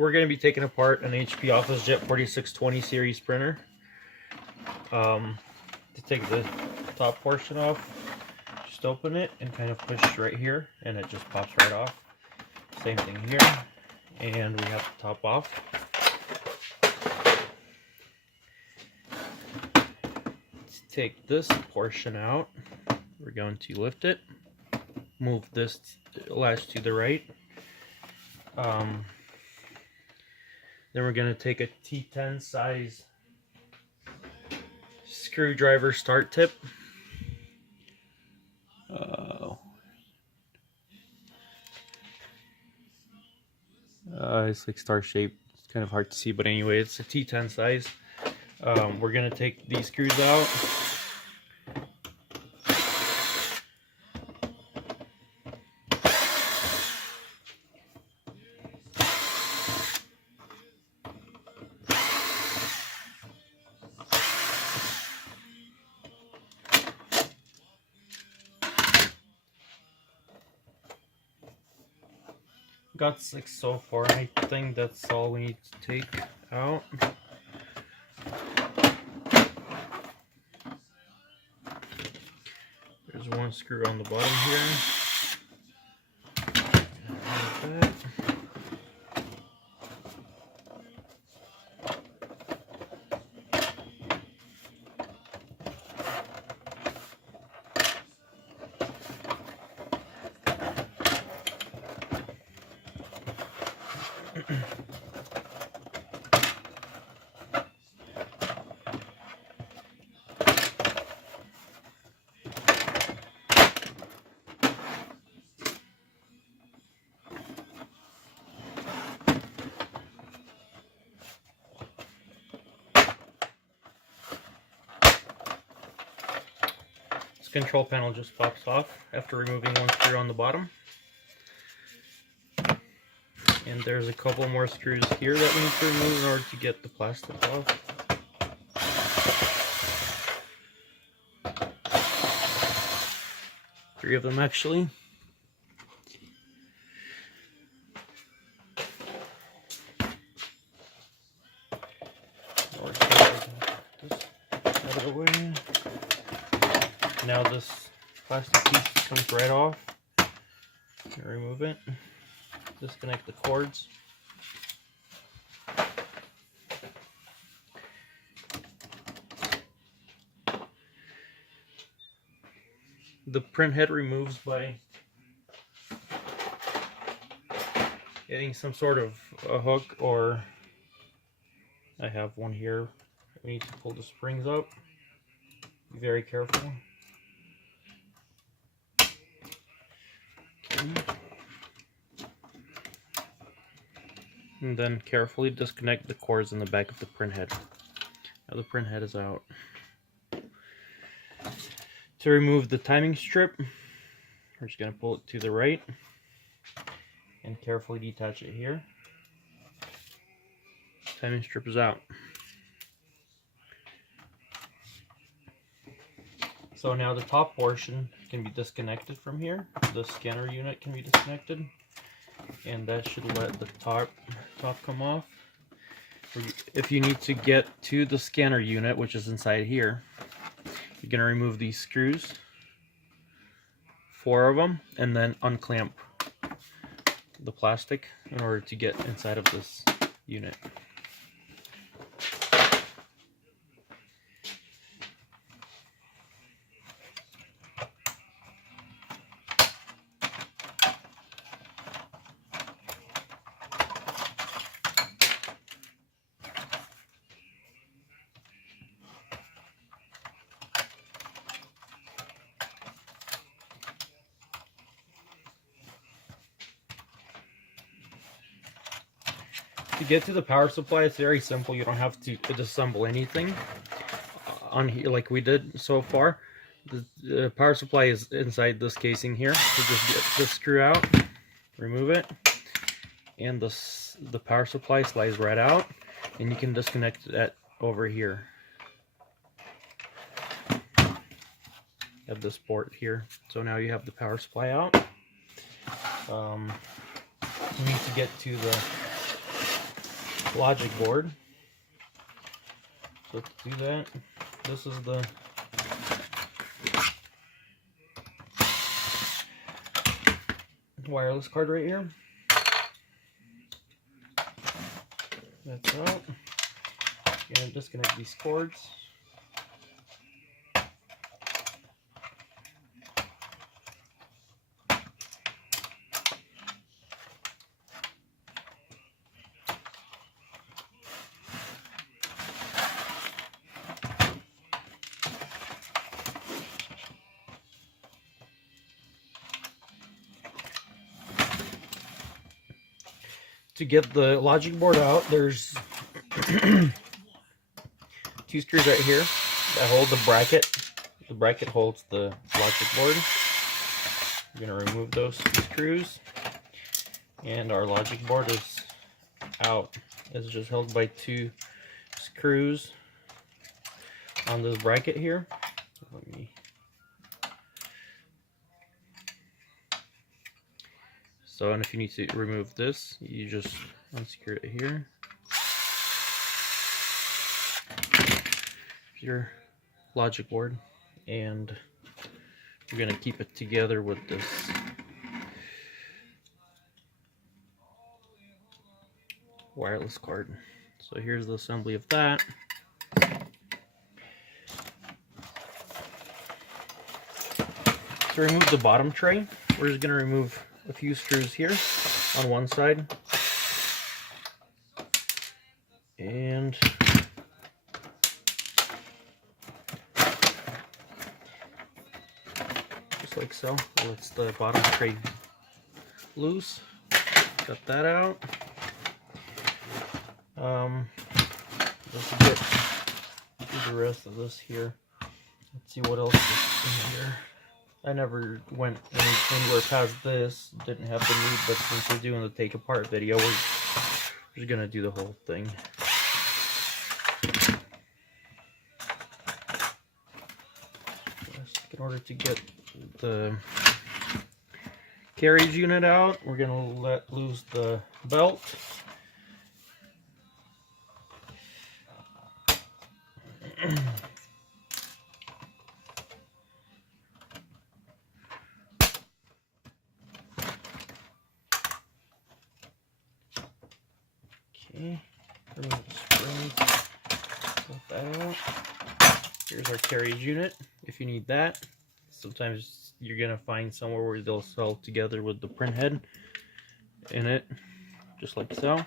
we're going to be taking apart an HP Officejet 4620 series printer. To take the top portion off, just open it and kind of push right here and it just pops right off. Same thing here, and we have the top off. Let's take this portion out. We're going to lift it, move this latch to the right. Then we're going to take a T10 size screwdriver start tip. It's like star shaped. It's kind of hard to see, but anyway, it's a T10 size. We're going to take these screws out. Got 6 so far, and I think that's all we need to take out. There's one screw on the bottom here. Like that. This control panel just pops off after removing one screw on the bottom. And there's a couple more screws here that we need to remove in order to get the plastic off. Three of them actually. This out of the way. Now this plastic piece comes right off. Remove it. Disconnect the cords. The print head removes by getting some sort of a hook, or I have one here. We need to pull the springs up. Be very careful. Okay. And then carefully disconnect the cords in the back of the print head. Now the print head is out. To remove the timing strip, we're just going to pull it to the right and carefully detach it here. Timing strip is out. So now the top portion can be disconnected from here. The scanner unit can be disconnected, and that should let the top come off. If you need to get to the scanner unit, which is inside here, you're going to remove these screws, 4 of them, and then unclamp the plastic in order to get inside of this unit. To get to the power supply, it's very simple. You don't have to disassemble anything on here like we did so far. The power supply is inside this casing here. So just get this screw out, remove it, and the power supply slides right out, and you can disconnect that over here. You have this port here, so now you have the power supply out. You need to get to the logic board. So to do that, this is the wireless card right here. That's out. And disconnect these cords. To get the logic board out, there's 2 screws right here that hold the bracket. The bracket holds the logic board. We're going to remove those 2 screws, and our logic board is out. It's just held by 2 screws on this bracket here. Let me. So, and if you need to remove this, you just unscrew it here. Your logic board, and you're going to keep it together with this wireless card. So here's the assembly of that. To remove the bottom tray, we're just going to remove a few screws here on one side, and just like so. Let's the bottom tray loose. Cut that out. Let's get through the rest of this here. Let's see what else is in here. I never went anywhere past this. Didn't have the need, but since we're doing the take apart video, we're just gonna do the whole thing. In order to get the carriage unit out, we're gonna let loose the belt. Okay, remove the springs, put that out. Here's our carriage unit, if you need that. Sometimes you're gonna find somewhere where they'll sell together with the printhead in it, just like so.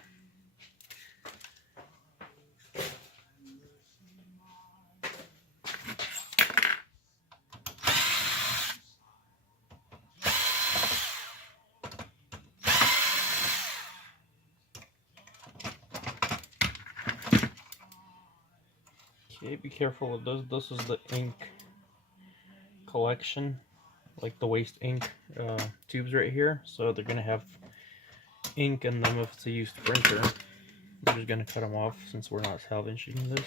Okay, be careful with this. This is the ink collection, like the waste ink tubes right here. So they're gonna have ink in them if it's a used printer. We're just gonna cut them off since we're not salvaging this.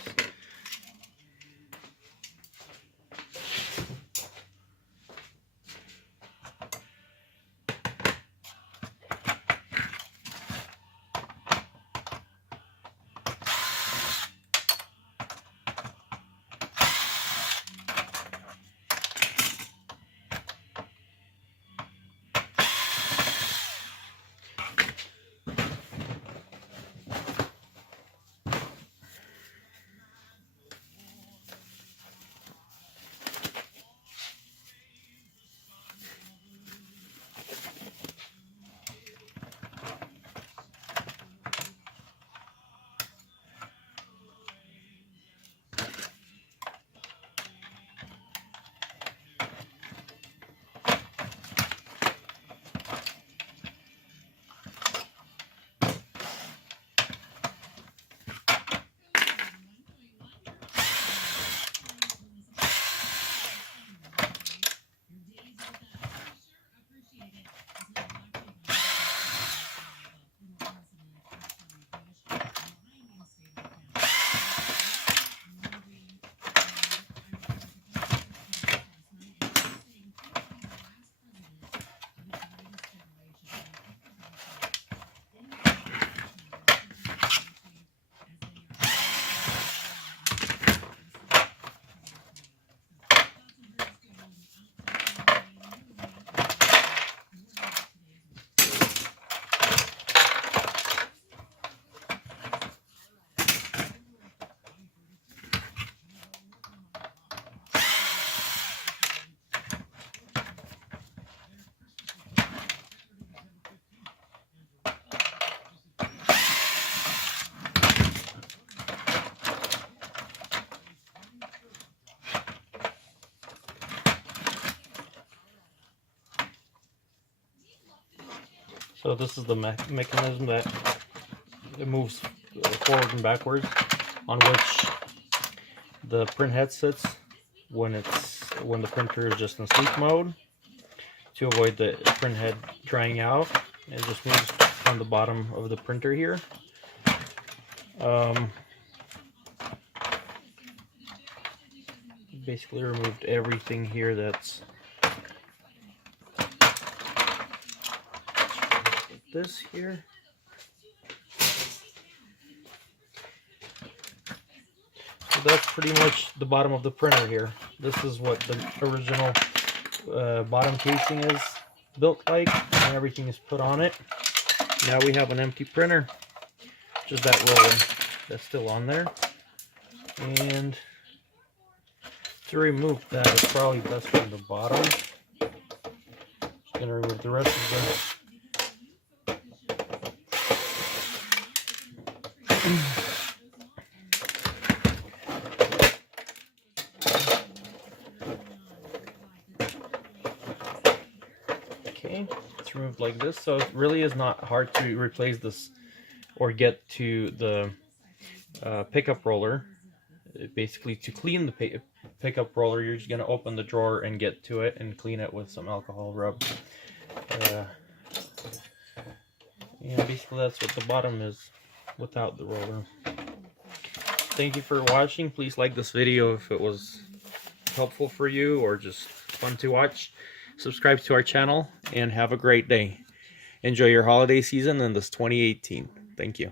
So this is the mechanism that it moves forward and backwards, on which the printhead sits when the printer is just in sleep mode, to avoid the printhead drying out. It just moves on the bottom of the printer here. Basically removed everything here that's this here. So that's pretty much the bottom of the printer here. This is what the original bottom casing is built like, and everything is put on it. Now we have an empty printer, just that roller that's still on there. And to remove that, it's probably best from the bottom. Just gonna remove the rest of Okay, it's removed like this, so it really is not hard to replace this or get to the pickup roller. Basically, to clean the pickup roller, you're just going to open the drawer and get to it and clean it with some alcohol rub. And basically that's what the bottom is without the roller. Thank you for watching. Please like this video if it was helpful for you or just fun to watch. Subscribe to our channel and have a great day. Enjoy your holiday season in this 2018. Thank you.